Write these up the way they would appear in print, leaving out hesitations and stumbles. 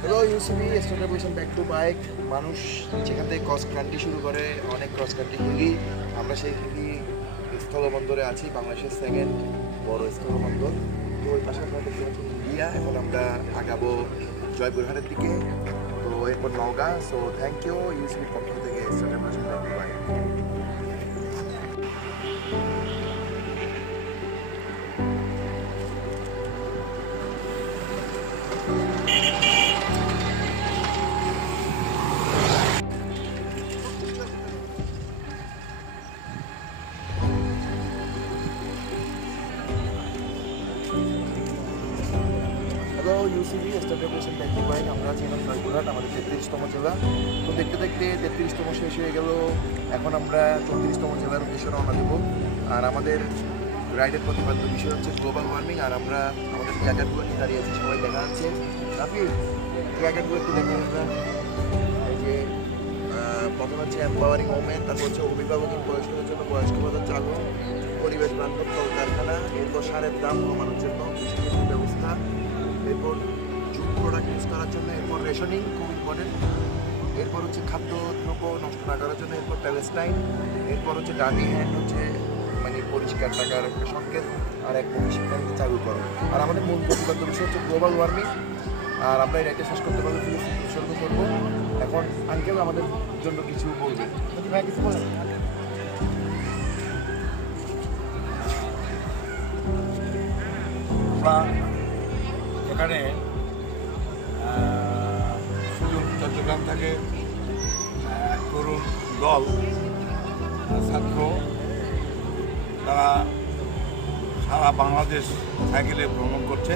Hello UCB start back to bike. মানুষ যেখান থেকে ক্রস কান্ট্রি শুরু করে, অনেক ক্রস কান্ট্রি হিলি। আমরা সেই হিলি স্থলবন্দরে আছি, বাংলাদেশের সেকেন্ড বড় স্থলবন্দর। তো ওই পাশে আপনারা দেখতে পাচ্ছেন ইন্ডিয়া। এখন আমরা আগাবো জয়পুরহাটের দিকে, তো এরপর নওগাঁ। সো থ্যাংক ইউ ইউসিবির পক্ষ থেকে start back to bike. Hello UCB স্টার্টেশন ব্যাক টু বাইক। আমরা আছি এখন জয়পুরহাট, আমাদের 33তম জেলা। তো দেখতে দেখতে 33তম শেষ হয়ে গেল। এখন আমরা 34তম জেলার উদ্দেশ্যে রওনা দেব। আর আমাদের রাইডের প্রতিপাদ্য বিষয় হচ্ছে গ্লোবাল ওয়ার্মিং। আর আমরা আমাদের জায়গাগুলো নিয়ে দাঁড়িয়ে আছি, সবাই দেখা যাচ্ছে। রাফির জায়গাগুলো একটু দেখে আমরা, এই যে প্রথম হচ্ছে এম্পাওয়ারিং ওমেন, তারপর হচ্ছে অভিভাবকহীন বয়স্কদের জন্য বয়স্ক ভাতার চালু, পরিবেশ বান্ধব কলকারখানা, এরপর সারের দাম কমানোর জন্য কৃষি ব্যবস্থা, এরপর জুট প্রোডাক্ট ইউজ করার জন্য, এরপর রেশনিং খুব ইম্পর্টেন্ট, এরপর হচ্ছে খাদ্যদ্রব্য নষ্ট না করার জন্য, এরপর প্যালেস্টাইন, এরপর হচ্ছে ডার্টি হ্যান্ড হচ্ছে মানে পরিষ্কার টাকার একটা সংকেত, আর এক শিক্ষাকে চালু করো। আর আমাদের মূল প্রতিপাদ্য বিষয় হচ্ছে গ্লোবাল ওয়ার্মিং। আর আমরা এই রাইটটা শেষ করতে পারবো, উৎসর্গ করবো। এখন আঙ্কেল আমাদের জন্য কিছু বলবে, ভাই কিছু বলেন। এখানে শুধু চট্টগ্রাম থেকে তরুণ দল ছাত্র, তারা সারা বাংলাদেশ সাইকেলে ভ্রমণ করছে।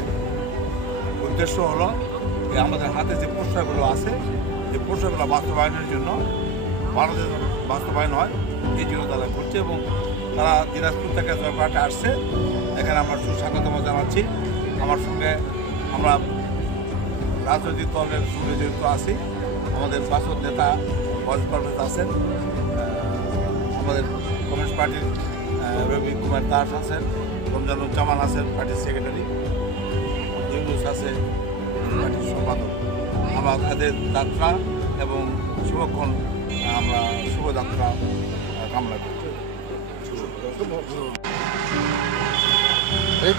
উদ্দেশ্য হলো যে আমাদের হাতে যে পোস্টারগুলো আছে, যে পোস্টারগুলো বাস্তবায়নের জন্য, বাংলাদেশ বাস্তবায়ন হয় এই জন্য তারা করছে। এবং তারা দিনাজপুর থেকে জয়পুরহাটে আসছে। এখানে আমরা সুস্বাগতম জানাচ্ছি। আমার সঙ্গে আমরা রাজনৈতিক দলের সঙ্গে যেহেতু আছি, আমাদের শাসক নেতা ওয়াজ পারভেজ আছেন, আমাদের কমিউনিস্ট পার্টির রবি কুমার দাস আছেন, রমজানুজ্জামান আছেন পার্টির সেক্রেটারি, ইউনুস আছে পার্টির সম্পাদক। আমরা তাদের যাত্রা এবং শুভক্ষণ আমরা শুভযাত্রা কামনা করছি।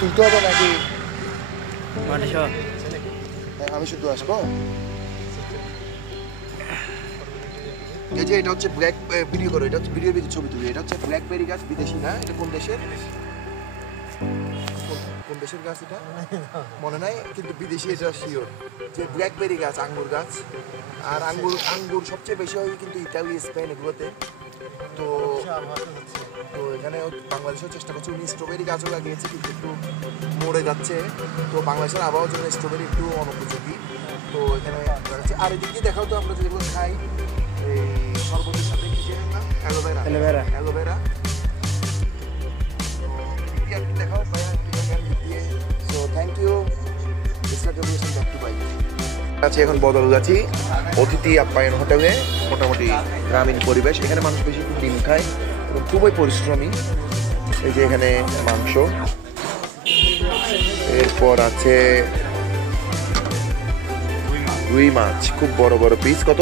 তুলতে হবে নাকি আমি শুধু আসবো? এই যে এটা হচ্ছে ব্ল্যাক ভিডিও করো, এটা হচ্ছে ভিডিওর ভিতরে ছবি তুলি। এটা হচ্ছে ব্ল্যাকবেরি গাছ, বিদেশি না। এটা কোন দেশের কোন দেশের গাছ এটা মনে নাই, কিন্তু বিদেশি এটা শিওর। যে ব্ল্যাকবেরি গাছ, আঙ্গুর গাছ। আর আঙ্গুর সবচেয়ে বেশি হয় কিন্তু ইটালি, স্পেন এগুলোতে। তো তো এখানে বাংলাদেশেও চেষ্টা করছে, উনি স্ট্রবেরি গাছও লাগিয়েছে, কিন্তু একটু মরে যাচ্ছে। তো বাংলাদেশের আবহাওয়ার জন্য স্ট্রবেরি একটু অনুপযোগী। তো এখানে আর এদিক দিয়ে দেখাও তো আমরা যেগুলো খাই, এই শরবতের সাথে অ্যালোভেরা অ্যালোভেরা অ্যালোভেরা দেখাও ভাইয়া দিয়ে। So thank you back to bike. আছে এখন বদলগাছি অতিথি আপ্যায়ন হোটেলে। মোটামুটি গ্রামীণ পরিবেশ, এখানে মানুষ বেশি ডিম খায় এবং খুবই পরিশ্রমী। এই যে এখানে মাংস, এরপর আছে রুই মাছ, খুব বড় বড় পিস। কত?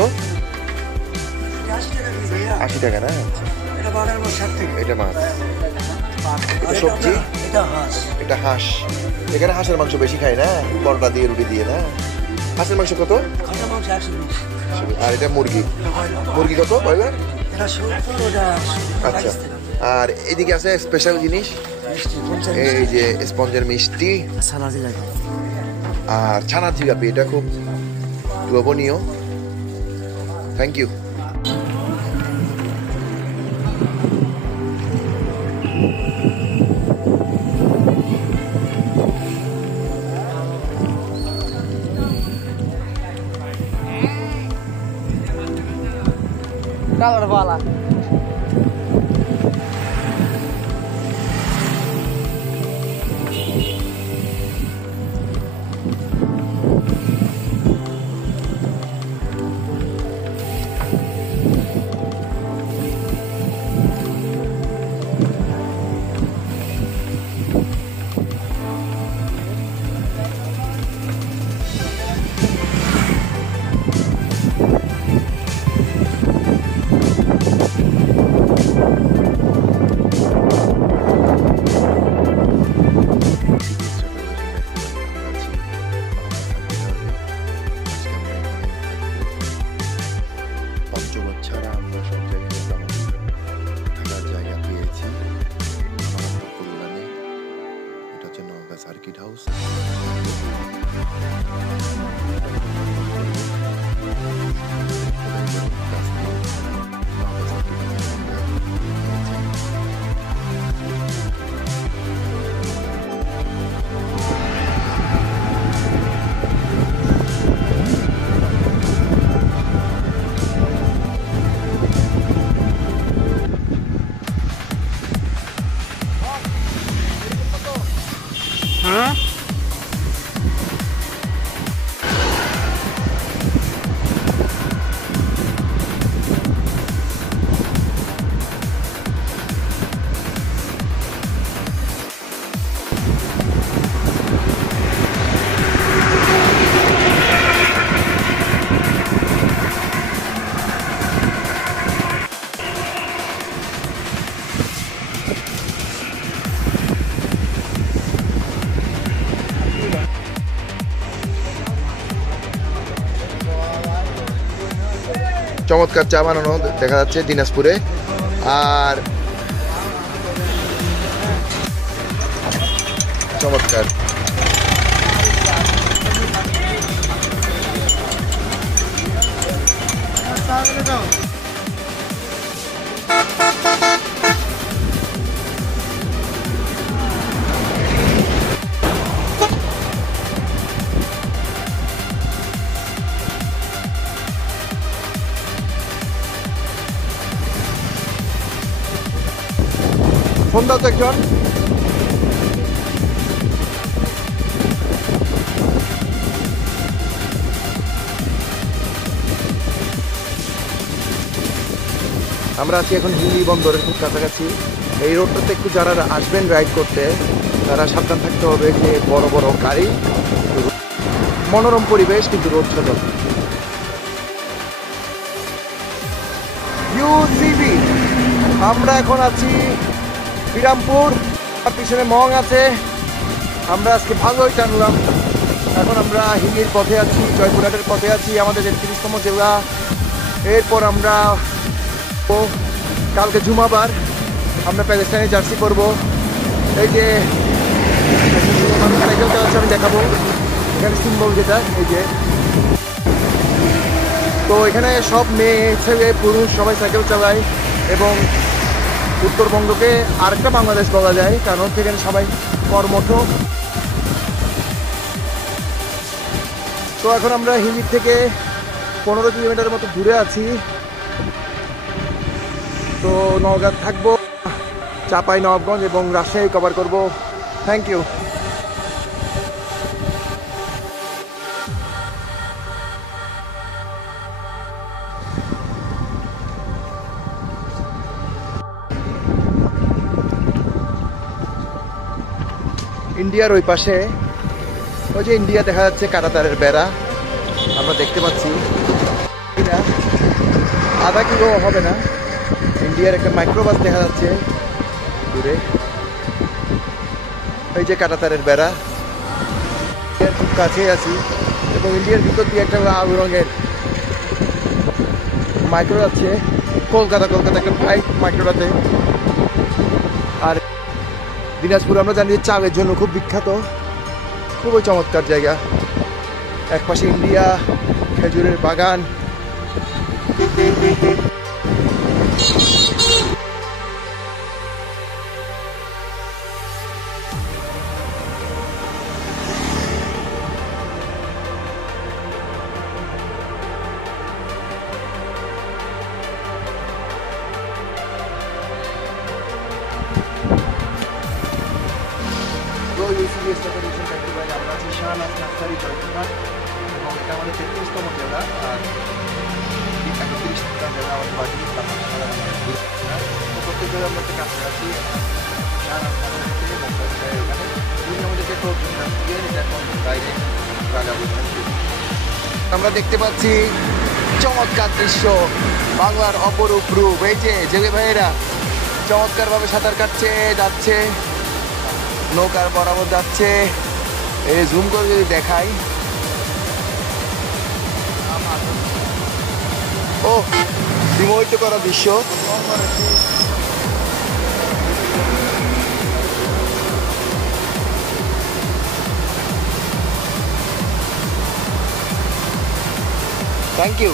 80 টাকা না? এটা মাছ, এটা সবজি, এটা হাঁস। এখানে হাঁসের মাংস বেশি খায় না, পরোটা দিয়ে রুটি দিয়ে না। হাঁসের মাংস কত? আর এটা মুরগি, মুরগি কত ব্রয়লার? আচ্ছা। আর এদিকে আছে স্পেশাল জিনিস, এই যে স্পঞ্জের মিষ্টি আর ছানার জিলাপি, এটা খুব লোভনীয়। Thank you. Calor bola. হচ্ছে নওগাঁ সার্কিট হাউস। চমৎকার চা বানানো দেখা যাচ্ছে দিনাজপুরে। আর চমৎকার ফোন দাও তো একজন। আমরা আছি এখন হিলি বন্দরের খুব কাছাকাছি। এই রোডটাতে একটু যারা আসবেন রাইড করতে তারা সাবধান থাকতে হবে যে বড় বড় গাড়ি, মনোরম পরিবেশ কিন্তু রোড ছোট। ইউসিবি আমরা এখন আছি বিরামপুর, পিছনে মং আছে। আমরা আজকে ভালোই টানলাম। এখন আমরা হিলির পথে আছি, জয়পুরহাটের পথে আছি, আমাদের ৩৩তম জেলা। এরপর আমরা কালকে জুমাবার আমরা প্যালেস্টাইনে জার্সি করব। এই যে সাইকেল চালাচ্ছে আমি দেখাবো, এখানে সিম্বল যেটা এই যে। তো এখানে সব মেয়ে ছেলে পুরুষ সবাই সাইকেল চালায় এবং উত্তরবঙ্গকে আরেকটা বাংলাদেশ বলা যায়, কারণ হচ্ছে এখানে সবাই কর্মঠ। তো এখন আমরা হিলির থেকে 15 কিলোমিটারের মতো দূরে আছি। তো নওগাঁ থাকবো, চাপাই নবাবগঞ্জ এবং রাজশাহী কভার করব। Thank you. ইন্ডিয়ার ওই পাশে ওই যে ইন্ডিয়া দেখা যাচ্ছে, কাঁটাতারের বেড়া আমরা দেখতে পাচ্ছি। আধা কিলো হবে না, ইন্ডিয়ার একটা মাইক্রোবাস দেখা যাচ্ছে দূরে। এই যে কাঁটাতারের বেড়া, এর খুব কাছে আছি এবং ইন্ডিয়ার ভিতর দিয়ে একটা লাল রঙের মাইক্রো যাচ্ছে কলকাতা একটা ফ্লাইট মাইক্রোটাতে। আর দিনাজপুর আমরা জানি চালের জন্য খুব বিখ্যাত, খুবই চমৎকার জায়গা। একপাশে ইন্ডিয়া, খেজুরের বাগান। ইউসিবি স্ট্যাটিউশন ফ্যাক্টরি বাইরে আমরা আছি শাহনাজ নার্সারি জয়পুরহাট এবং এটা আমাদের 33তম জেলা। আর 31টা জেলা আমাদের বাকি প্রত্যেক জেলা আমরা কাছাকাছি শাহনাজ থেকে এখানে উনি আমাদেরকে এখন বাইরে আমরা দেখতে পাচ্ছি চমৎকার দৃশ্য, বাংলার অপরূপ রূপ। এই যে জেলে ভাইয়েরা চমৎকারভাবে সাঁতার কাটছে, যাচ্ছে নৌকার বরাবর যাচ্ছে। এই জুম করে যদি দেখাই, ও বিমোহিত করা দৃশ্য। Thank you.